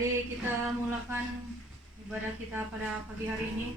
Mari kita mulakan ibadah kita pada pagi hari ini.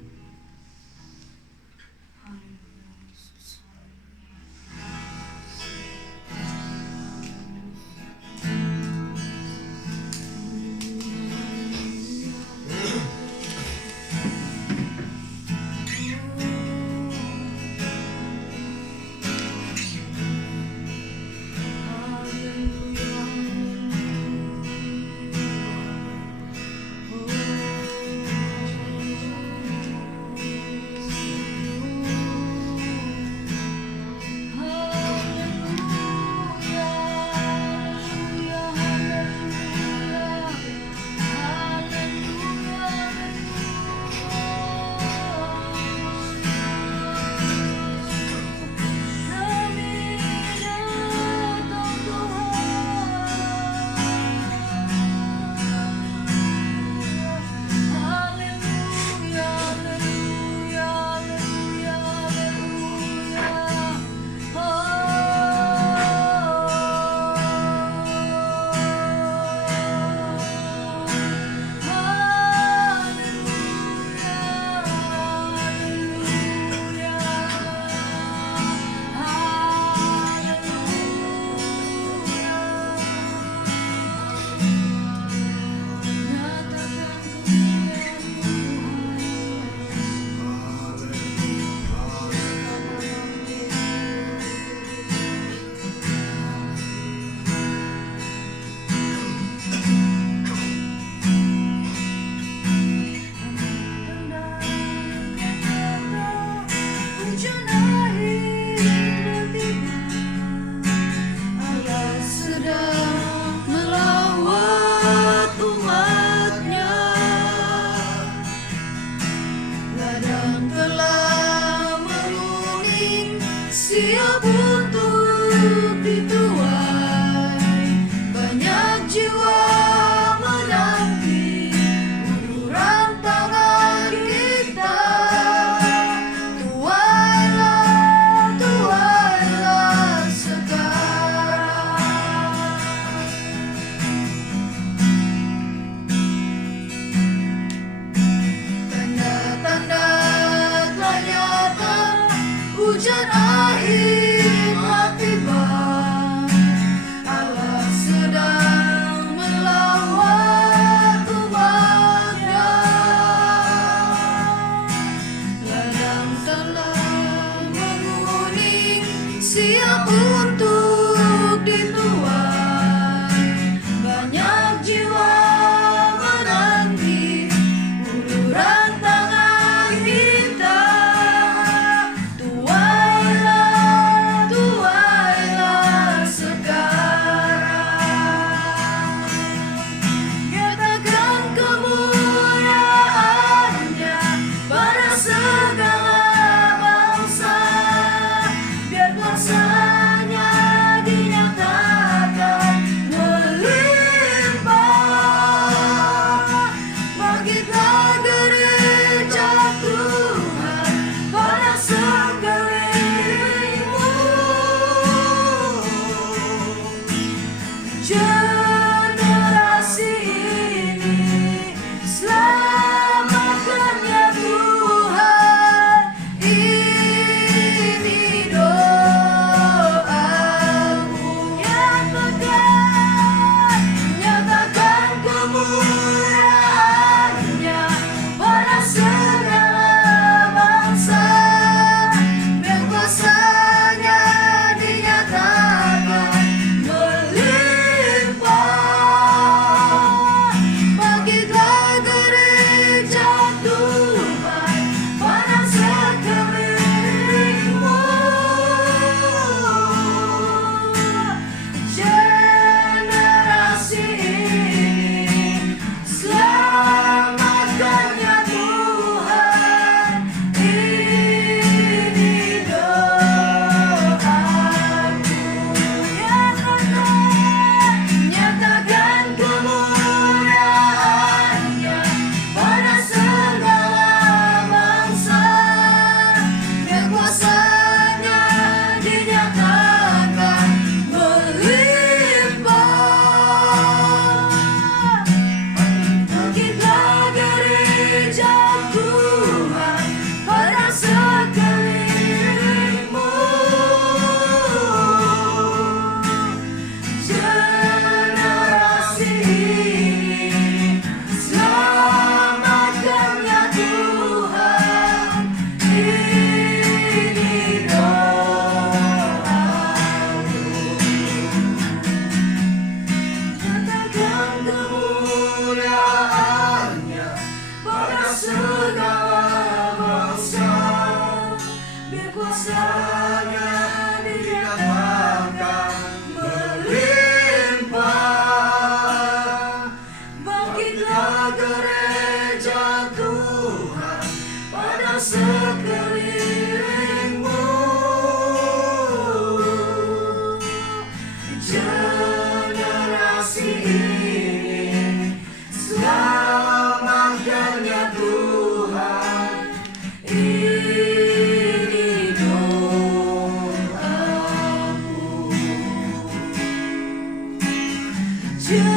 Generasi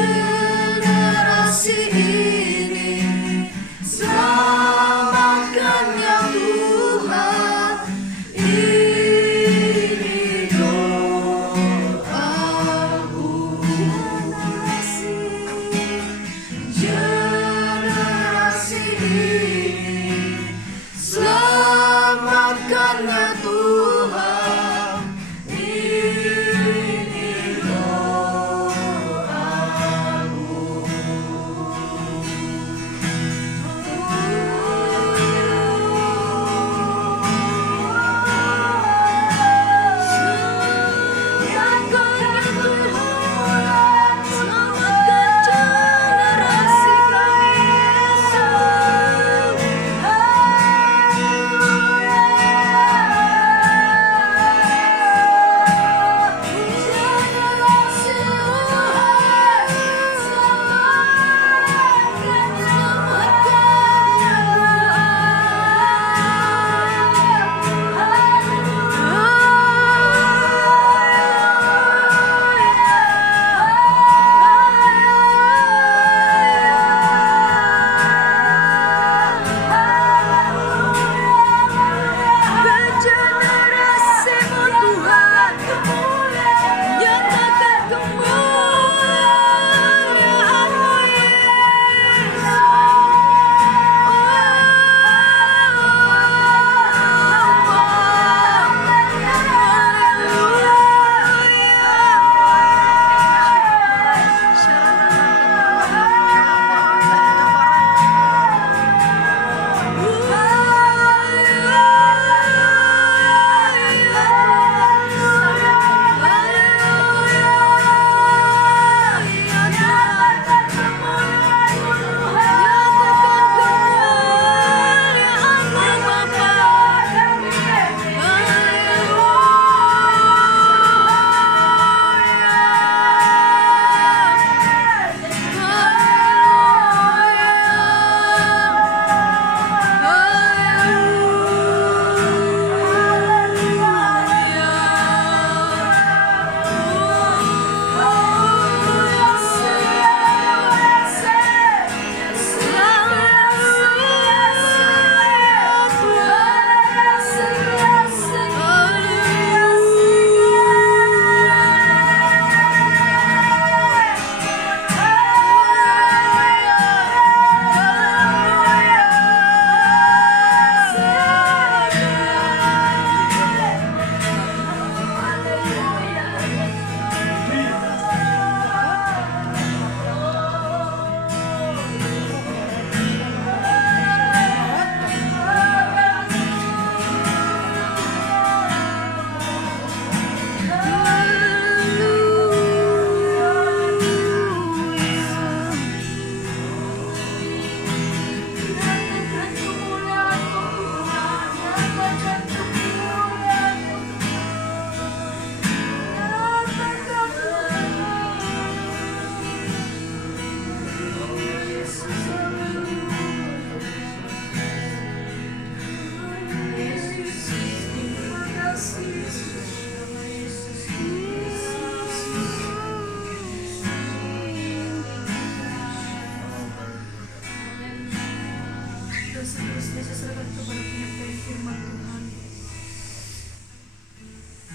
ini selamatkan ya Tuhan, ini doaku. Generasi ini selamatkan ya Tuhan, ini doaku.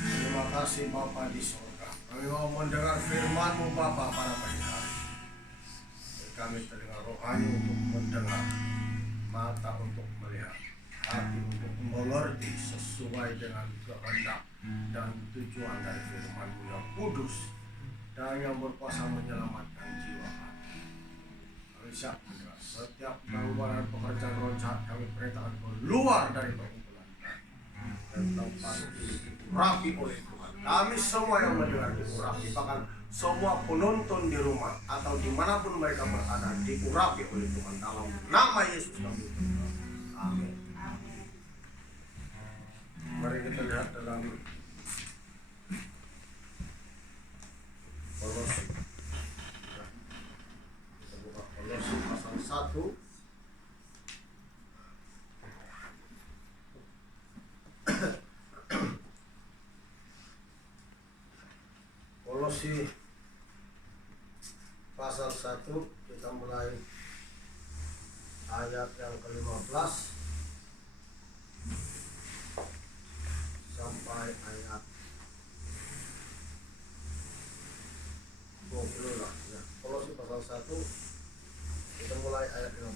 Terima kasih Bapa di surga. Kami mau mendengar firman-Mu Bapa pada pagi hari. Kami telinga rohani untuk mendengar, mata untuk melihat, hati untuk mengerti sesuai dengan kehendak dan tujuan dari firman-Mu yang kudus dan yang berkuasa menyelamatkan jiwa kami. Kami siap mendengar setiap gangguan dan pekerjaan roh jahat kami perintahkan keluar dari perkumpulan kami dan tempat ini diurapi oleh Tuhan. Kami semua yang mendengar diurapi, bahkan semua penonton di rumah atau dimanapun mereka berada diurapi oleh Tuhan dalam nama Yesus kami berdoa. Amin. Mari kita lihat dalam Kolose. Kita buka Kolose pasal 1. Kolose pasal 1 kita mulai ayat yang ke-15 sampai ayat 20 lah ya. Kolose pasal 1 kita mulai ayat 15.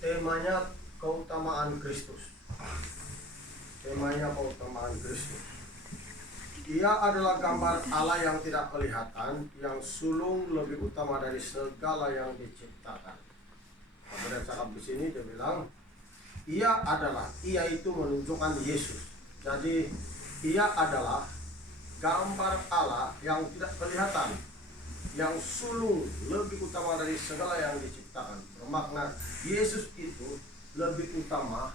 Temanya keutamaan Kristus. Temanya keutamaan Kristus. Dia adalah gambar Allah yang tidak kelihatan, yang sulung lebih utama dari segala yang diciptakan. Kemudian cakap di sini dia bilang, ia itu menunjukkan Yesus. Jadi ia adalah gambar Allah yang tidak kelihatan, yang sulung lebih utama dari segala yang diciptakan. Bermakna Yesus itu lebih utama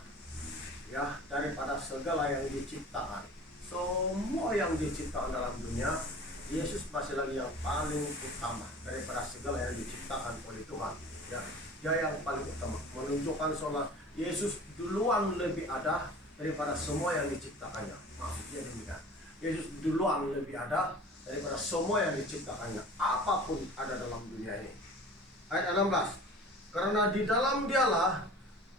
ya daripada segala yang diciptakan. Semua yang diciptakan dalam dunia, Yesus masih lagi yang paling utama daripada segala yang diciptakan oleh Tuhan. Ya, dia yang paling utama, menunjukkan seolah Yesus duluan lebih ada daripada semua yang diciptakannya. Maksudnya demikian. Yesus duluan lebih ada daripada semua yang diciptakannya. Apapun ada dalam dunia ini. Ayat 16. Karena di dalam Dialah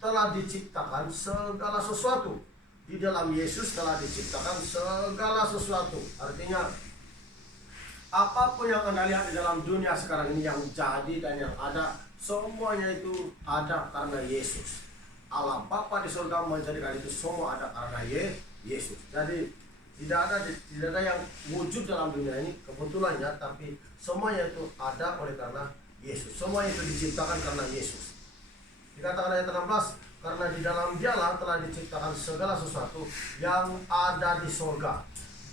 telah diciptakan segala sesuatu. Di dalam Yesus telah diciptakan segala sesuatu. Artinya apapun yang Anda lihat di dalam dunia sekarang ini yang jadi dan yang ada, semuanya itu ada karena Yesus. Allah Bapa di surga menjadikan itu semua ada karena Yesus. Jadi tidak ada yang wujud dalam dunia ini kebetulannya, tapi semuanya itu ada oleh karena Yesus. Semua itu diciptakan karena Yesus. Dikatakan ayat 16, karena di dalam Dialah telah diciptakan segala sesuatu yang ada di surga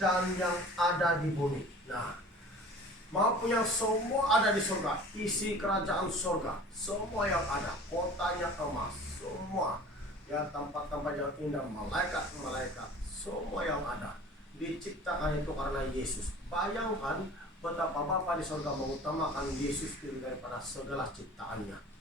dan yang ada di bumi. Nah, maupun yang semua ada di surga, isi kerajaan surga, semua yang ada, kotanya emas, semua ya, tempat-tempat yang indah, malaikat-malaikat, semua yang ada diciptakan itu karena Yesus. Bayangkan betapa Bapa di surga mengutamakan Yesus daripada segala ciptaannya.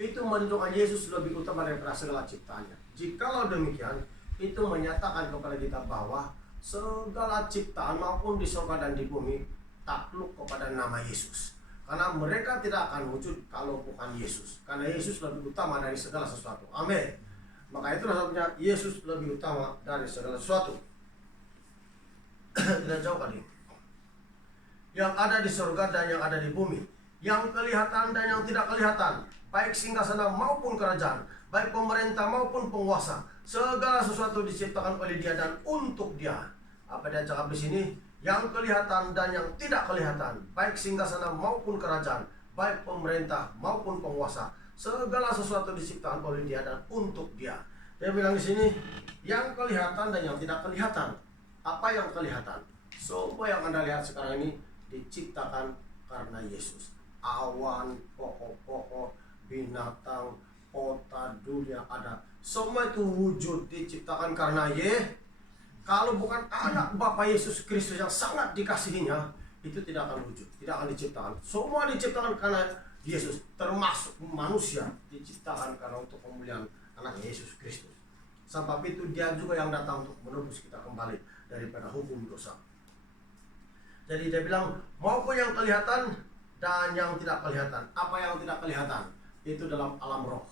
Itu menunjukkan Yesus lebih utama daripada segala ciptaannya. Jikalau demikian, itu menyatakan kepada kita bahwa segala ciptaan maupun di surga dan di bumi takluk kepada nama Yesus. Karena mereka tidak akan wujud kalau bukan Yesus. Karena Yesus lebih utama dari segala sesuatu. Amin. Maka itulah sebabnya Yesus lebih utama dari segala sesuatu. Tidak jauh kali. Yang ada di surga dan yang ada di bumi, yang kelihatan dan yang tidak kelihatan, baik singgasana maupun kerajaan, baik pemerintah maupun penguasa, segala sesuatu diciptakan oleh Dia dan untuk Dia. Apa dia cakap di sini? Yang kelihatan dan yang tidak kelihatan, baik singgasana maupun kerajaan, baik pemerintah maupun penguasa, segala sesuatu diciptakan oleh Dia dan untuk Dia. Dia bilang di sini, yang kelihatan dan yang tidak kelihatan. Apa yang kelihatan? Semua yang Anda lihat sekarang ini diciptakan karena Yesus. Awan, pokok-pokok, binatang, kota, dunia ada. Semua itu wujud diciptakan karena kalau bukan anak Bapa Yesus Kristus yang sangat dikasihinya, itu tidak akan wujud, tidak akan diciptakan. Semua diciptakan karena Yesus, termasuk manusia diciptakan karena untuk pemulihan anak Yesus Kristus. Sebab itu Dia juga yang datang untuk menebus kita kembali daripada hukum dosa. Jadi dia bilang, maupun yang kelihatan dan yang tidak kelihatan. Apa yang tidak kelihatan? Itu dalam alam roh.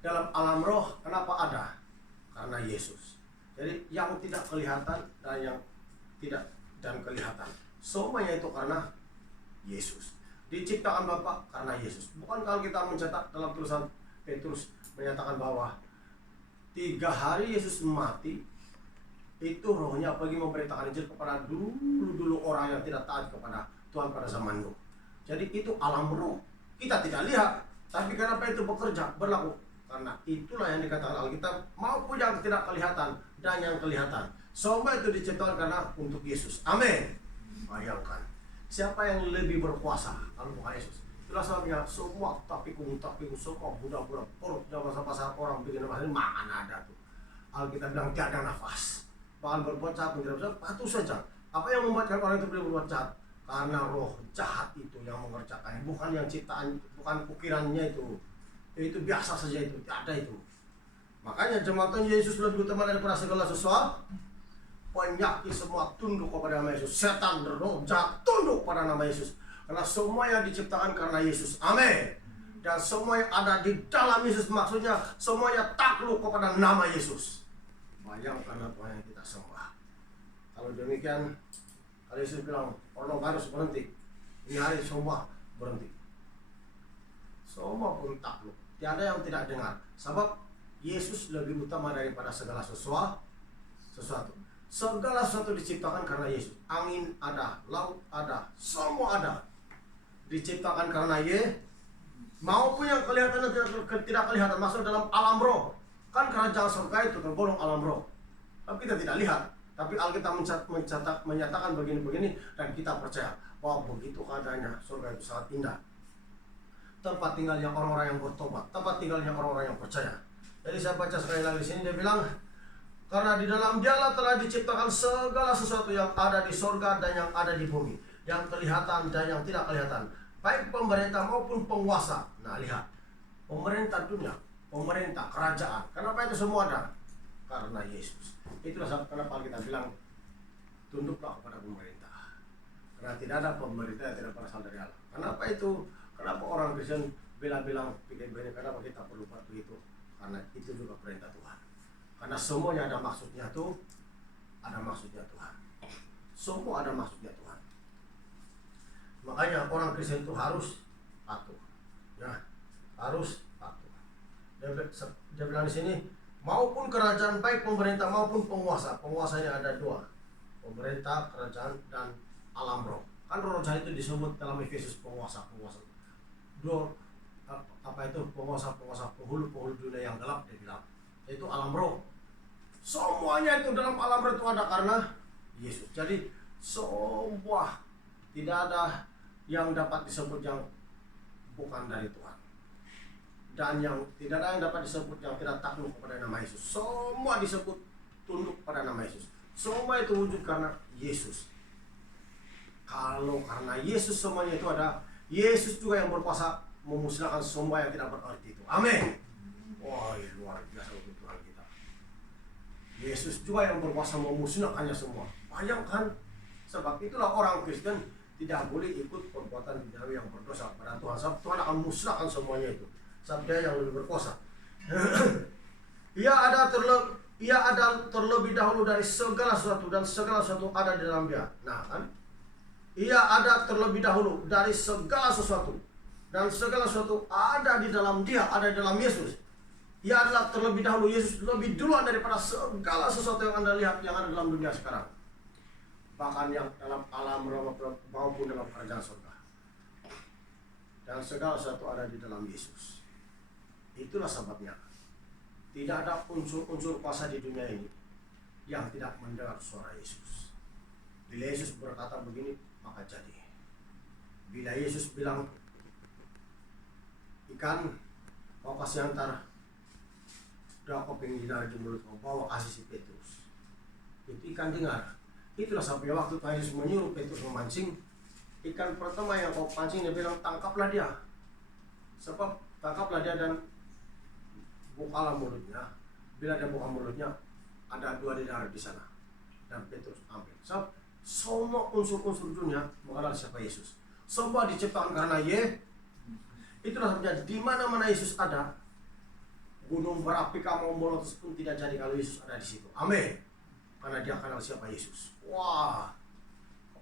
Dalam alam roh kenapa ada? Karena Yesus. Jadi yang tidak kelihatan dan yang tidak dan kelihatan, semuanya itu karena Yesus. Diciptakan Bapa karena Yesus. Bukan kalau kita mencatat dalam tulisan Petrus menyatakan bahwa 3 hari Yesus mati, itu rohnya pergi memberitakan Injil kepada dulu orang yang tidak taat kepada Tuhan pada zaman Nuh. Jadi itu alam roh. Kita tidak lihat, tapi kenapa itu bekerja, berlaku? Karena itulah yang dikatakan Alkitab, maupun yang tidak kelihatan dan yang kelihatan. Semua itu diciptakan karena untuk Yesus. Amin. Bayangkan, siapa yang lebih berkuasa kalau bukan Yesus? Itulah sebabnya semua tapi-tapikung, semua budak-budak perut, pasar orang bikin nama ini, mana ada tuh. Alkitab bilang tiada nafas. Bahkan berbuat jahat, patuh saja. Apa yang membuatkan orang itu berbuat jahat? Karena roh jahat itu yang mengerjakannya, bukan yang ciptaan, bukan ukirannya itu. Itu biasa saja, itu tidak ada itu. Makanya jemaat Yesus lebih utama daripada segala sesuatu. penyakit semua tunduk kepada nama Yesus. Setan roh jahat tunduk pada nama Yesus. Karena semua yang diciptakan karena Yesus. Amin. Dan semua yang ada di dalam Yesus, maksudnya semuanya takluk kepada nama Yesus. Bayangkanlah Tuhan yang kita sembah. Kalau demikian, kalau Yesus bilang harus berhenti, ini hari semua berhenti. Semua pun takluk. Tiada yang tidak dengar. Sebab Yesus lebih utama daripada segala sesuatu. Segala sesuatu diciptakan karena Yesus. Angin ada, laut ada, semua ada. Diciptakan karena Yesus. Maupun yang kelihatan dan tidak kelihatan, masuk dalam alam roh. Kan kerajaan surga itu tergolong alam roh. Tapi kita tidak lihat. Tapi Alkitab menyatakan begini-begini, dan kita percaya bahwa begitu keadaannya surga itu sangat indah. Tempat tinggalnya orang-orang yang bertobat, tempat tinggalnya orang-orang yang percaya. Jadi saya baca sekali lagi di sini, dia bilang, karena di dalam Dialah telah diciptakan segala sesuatu yang ada di surga dan yang ada di bumi, yang kelihatan dan yang tidak kelihatan, baik pemerintah maupun penguasa. Nah lihat, pemerintah dunia, pemerintah, kerajaan, kenapa itu semua ada? Karena Yesus. Itulah kenapa kita bilang tunduklah kepada pemerintah. Karena tidak ada pemerintah yang tidak berasal dari Allah. Kenapa itu? Kenapa orang Kristen bilang pikir begini? Kenapa kita perlu buat begitu? Karena itu juga perintah Tuhan. Karena semuanya ada maksudnya tuh, ada maksudnya Tuhan. Semua ada maksudnya Tuhan. Makanya orang Kristen itu harus patuh. Ya, harus patuh. Dia bilang di sini, maupun kerajaan, baik pemerintah maupun penguasa. Penguasanya ada dua, pemerintah, kerajaan, dan alam roh. Kan roh jahat itu disebut dalam Efesus penguasa. Dua, apa itu penguasa penghulu dunia yang gelap, dia bilang. Itu alam roh. Semuanya itu dalam alam roh itu ada karena Yesus. Jadi semua, tidak ada yang dapat disebut yang bukan dari Tuhan. Dan yang tidak ada yang dapat disebut yang tidak takluk kepada nama Yesus. Semua disebut tunduk pada nama Yesus. Semua itu wujud karena Yesus. Kalau karena Yesus semuanya itu ada, Yesus juga yang berkuasa memusnahkan semua yang tidak berarti itu. Amin. Wah, luar biasa untuk Tuhan kita. Yesus juga yang berkuasa memusnahkannya semua. Bayangkan, sebab itulah orang Kristen tidak boleh ikut perbuatan duniawi yang berdosa kepada Tuhan. Sebab Tuhan akan musnahkan semuanya itu. Sebab Dia yang lebih berkuasa. Ia ada terlebih dahulu dari segala sesuatu, dan segala sesuatu ada di dalam Dia. Nah kan, Ia ada terlebih dahulu dari segala sesuatu, dan segala sesuatu ada di dalam Dia, ada di dalam Yesus. Ia adalah terlebih dahulu, Yesus lebih duluan daripada segala sesuatu yang Anda lihat yang ada dalam dunia sekarang. Bahkan yang dalam alam roh maupun dalam kerajaan surga. Dan segala sesuatu ada di dalam Yesus. Itulah sebabnya tidak ada unsur-unsur kuasa di dunia ini yang tidak mendengar suara Yesus. Bila Yesus berkata begini, maka jadi. Bila Yesus bilang, ikan mau kasih antar, udah kau pengen dari mulut kau, bawa kasih si Petrus. Itu ikan dengar. Itulah sampai waktu Tuhan Yesus menyuruh Petrus memancing, ikan pertama yang kau pancing, dia bilang tangkaplah dia. Sebab tangkaplah dia dan bukalah mulutnya. Bila dia buka mulutnya, ada 2 dinar di sana. Dan Petrus ambil. Sebab semua unsur-unsur dunia mengenal siapa Yesus. Semua diciptakan karena Yesus. Itulah sebabnya di mana-mana Yesus ada, gunung berapi kamu meletus pun tidak jadi kalau Yesus ada di situ. Amin. Karena dia kenal siapa Yesus. Wah,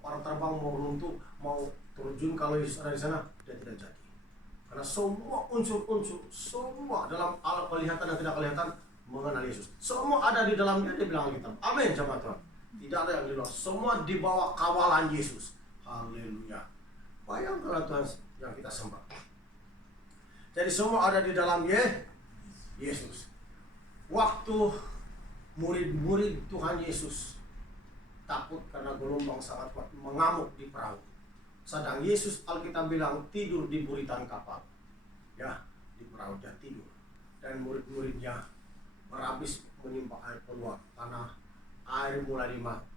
para terbang mau runtuh, mau terjun kalau Yesus ada di sana, dia tidak jadi. Karena semua unsur-unsur, semua dalam alat kelihatan dan tidak kelihatan mengenal Yesus. Semua ada di dalam Dia bilang kita. Amin, jemaat Tuhan. Tidak ada yang di luar. Semua di bawah kawalan Yesus. Haleluya. Bayangkanlah Tuhan yang kita sembah. Jadi semua ada di dalam Yesus. Waktu murid-murid Tuhan Yesus takut karena gelombang sangat kuat, mengamuk di perahu. Sedang Yesus, Alkitab bilang, tidur di buritan kapal. Ya, di perahu dia tidur. Dan murid-muridnya berhabis menimpa air keluar karena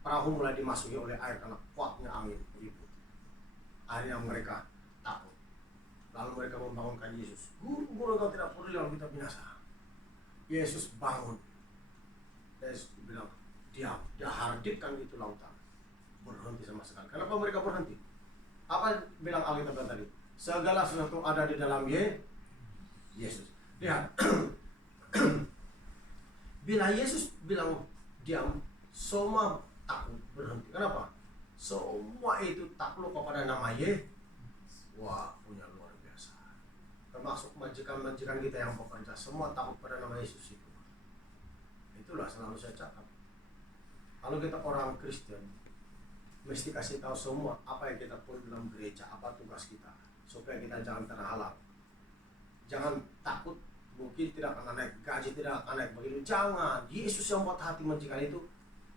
perahu mulai dimasuki oleh air karena kuatnya angin ribut. Akhirnya mereka takut. Lalu mereka membangunkan Yesus. Guru, kau tidak peduli kalau kita binasa. Yesus bangun. Yesus bilang, diam. Dia hardikkan itu lautan. Berhenti sama sekali. Kenapa mereka berhenti? Apa bilang Alkitab tadi? Segala sesuatu ada di dalam Yesus. Lihat. Bila Yesus bilang diam, semua takut berhenti. Kenapa? Semua itu takluk kepada nama Yesus. Wah, punya luar biasa. Termasuk majikan-majikan kita yang bekerja, semua takut pada nama Yesus itu. Itulah selalu saya cakap. Kalau kita orang Kristen, mesti kasih tahu semua apa yang kita perlu dalam gereja, apa tugas kita, supaya kita jangan terhalang. Jangan takut, mungkin tidak akan naik gaji, tidak akan naik begitu. Jangan. Yesus yang buat hati majikan itu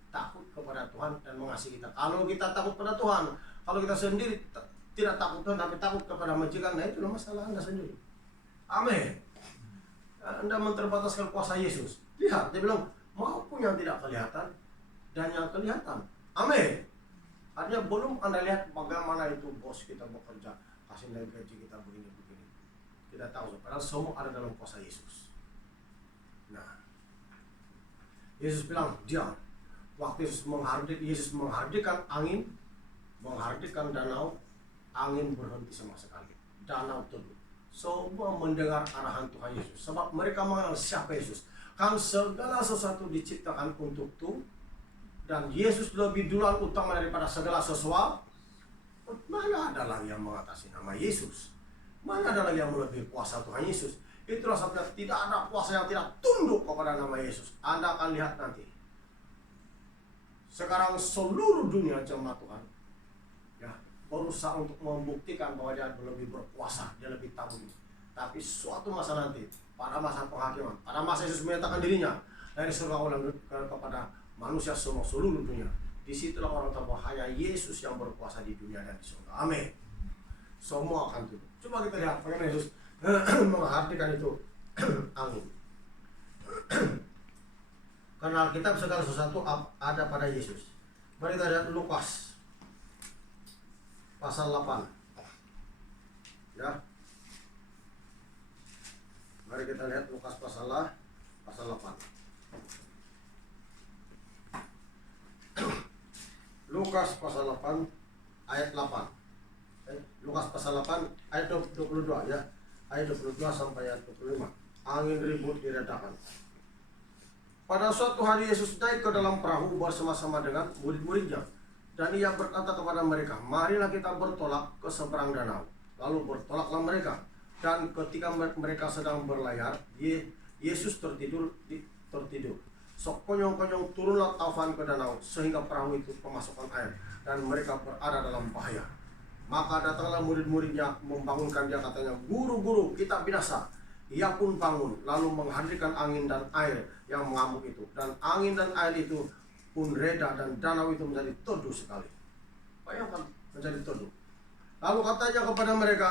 takut kepada Tuhan dan mengasihi kita. Kalau kita takut pada Tuhan, kalau kita sendiri tidak takut Tuhan tapi takut kepada majikan, nah itu masalah Anda sendiri. Amin. Anda menterbataskan kuasa Yesus. Lihat, dia bilang maupun yang tidak kelihatan dan yang kelihatan. Amin. Artinya belum Anda lihat bagaimana itu bos kita bekerja, kasih naik gaji kita begini-begini. Kita tahu, padahal semua ada dalam kuasa Yesus. Nah, Yesus bilang diam. Waktu Yesus menghardikan angin, menghardikan danau, angin berhenti sama sekali. Danau teduh. Semua mendengar arahan Tuhan Yesus. Sebab mereka mengenal siapa Yesus. Kan segala sesuatu diciptakan untuk Tuhan. Dan Yesus lebih duluan utama daripada segala sesuatu. Mana ada lagi yang mengatasi nama Yesus? Mana ada lagi yang melebihi kuasa Tuhan Yesus? Itulah sebabnya tidak ada kuasa yang tidak tunduk kepada nama Yesus. Anda akan lihat nanti. Sekarang seluruh dunia jemaat Tuhan ya berusaha untuk membuktikan bahwa dia lebih berkuasa, dia lebih tangguh. Tapi suatu masa nanti, pada masa penghakiman, pada masa Yesus menyatakan dirinya dari surga ulang kepada manusia semua seluruh dunia, disitulah orang tahu bahwa hanya Yesus yang berkuasa di dunia dan di surga. Amin. Semua akan tunduk. Coba kita lihat bagaimana Yesus menghardikan itu angin. Karena Alkitab segala sesuatu ada pada Yesus. Mari kita lihat Lukas pasal 8. Ya. Mari kita lihat Lukas pasal 8. Lukas pasal 8 ayat 8. Lukas pasal 8 ayat 22 ya. Ayat 22 sampai ayat 25. Angin ribut diredakan. Pada suatu hari Yesus naik ke dalam perahu bersama-sama dengan murid-muridnya. Dan ia berkata kepada mereka, marilah kita bertolak ke seberang danau. Lalu bertolaklah mereka. Dan ketika mereka sedang berlayar, Yesus tertidur. Sok konyong-konyong turunlah taufan ke danau, sehingga perahu itu kemasukan air. Dan mereka berada dalam bahaya. Maka datanglah murid-muridnya membangunkan dia, katanya, guru-guru, kita binasa. Ia pun bangun, lalu menghadirkan angin dan air yang mengamuk itu. Dan angin dan air itu pun reda dan danau itu menjadi teduh sekali. Bayangkan, menjadi teduh. Lalu katanya kepada mereka,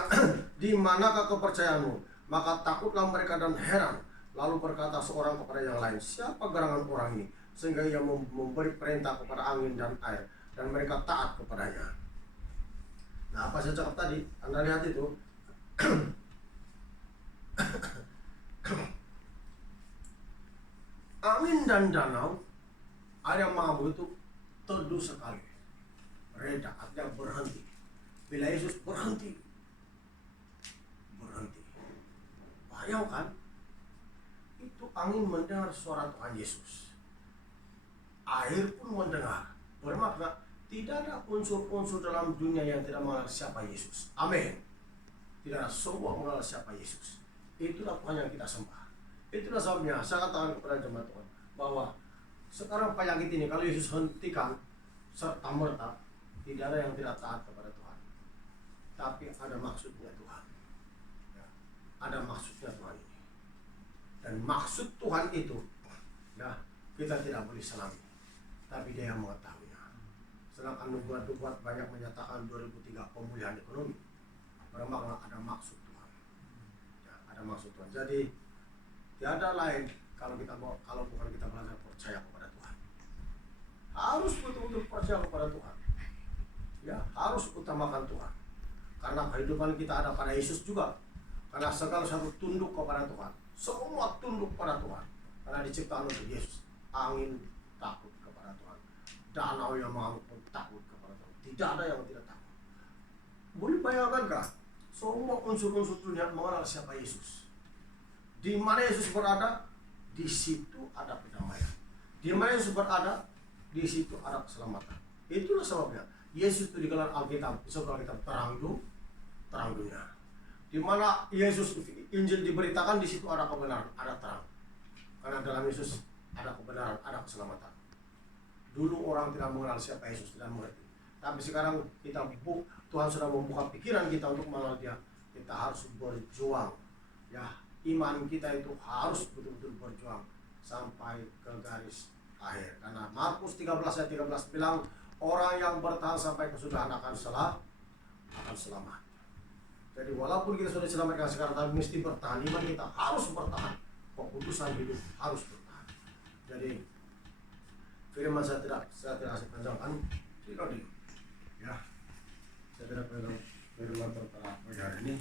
di manakah kepercayaanmu? Maka takutlah mereka dan heran. Lalu berkata seorang kepada yang lain, siapa gerangan orang ini? Sehingga ia memberi perintah kepada angin dan air. Dan mereka taat kepadanya. Nah, apa saya cakap tadi? Anda lihat itu. Angin dan danau, air yang mengamuk itu teduh sekali. Reda, artinya berhenti. Bila Yesus berhenti. Bayangkan, itu angin mendengar suara Tuhan Yesus. Air pun mendengar. Bermakna tidak ada unsur-unsur dalam dunia yang tidak mengenal siapa Yesus. Amin. Tidak ada semua mengenal siapa Yesus. Itulah Tuhan yang kita sembah. Itulah sebabnya saya katakan kepada jemaat Tuhan bahwa sekarang penyakit ini kalau Yesus hentikan serta merta, tidak ada yang tidak taat kepada Tuhan. Tapi ada maksudnya Tuhan. Ya, ada maksudnya Tuhan ini. Dan maksud Tuhan itu, ya, kita tidak boleh selami. Tapi Dia yang mengetahuinya. Sedangkan nubuat-nubuat banyak menyatakan 2003 pemulihan ekonomi. Bermakna ada maksud Tuhan. Ada maksud Tuhan. Jadi tiada lain kalau bukan kita belajar percaya kepada Tuhan. Harus betul-betul percaya kepada Tuhan. Ya, harus utamakan Tuhan. Karena kehidupan kita ada pada Yesus juga. Karena segala sesuatu tunduk kepada Tuhan. Semua tunduk kepada Tuhan. Karena diciptakan untuk Yesus. Angin takut kepada Tuhan. danau yang mengamuk pun takut kepada Tuhan. Tidak ada yang tidak takut. Boleh bayangkankah semua unsur-unsur dunia mengenal siapa Yesus? Di mana Yesus berada, di situ ada kedamaian. Di mana Yesus berada, di situ ada keselamatan. Itulah sebabnya Yesus itu digelar Alkitab, disebut Alkitab terang dunia. Di mana Yesus Injil diberitakan, di situ ada kebenaran, ada terang. Karena dalam Yesus ada kebenaran, ada keselamatan. Dulu orang tidak mengenal siapa Yesus, tidak mengerti. Tapi sekarang Tuhan sudah membuka pikiran kita untuk mengenal Dia. Kita harus berjuang. Ya, iman kita itu harus betul-betul berjuang sampai ke garis akhir. Karena Markus 13 ayat 13 bilang, orang yang bertahan sampai kesudahan akan selamat. Jadi walaupun kita sudah diselamatkan sekarang, tapi mesti bertahan. Iman kita harus bertahan. Kekudusan hidup harus bertahan. Jadi firman saya tidak panjangkan. Jadi ya, saya tidak pegang firman tertera hari ini.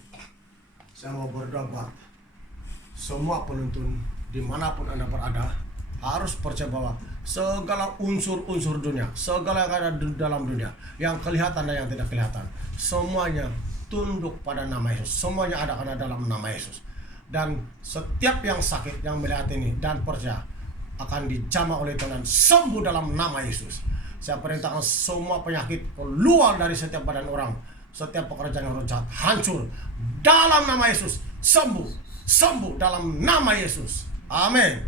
Saya mau berdoa buat semua penuntun dimanapun Anda berada, harus percaya bahwa segala unsur-unsur dunia, segala yang ada di dalam dunia, yang kelihatan dan yang tidak kelihatan, semuanya tunduk pada nama Yesus. Semuanya ada karena dalam nama Yesus. Dan setiap yang sakit, yang melihat ini dan percaya, akan dijamah oleh Tuhan dan sembuh dalam nama Yesus. Saya perintahkan semua penyakit keluar dari setiap badan orang, setiap pekerjaan yang jahat hancur dalam nama Yesus. Sembuh dalam nama Yesus. Amin.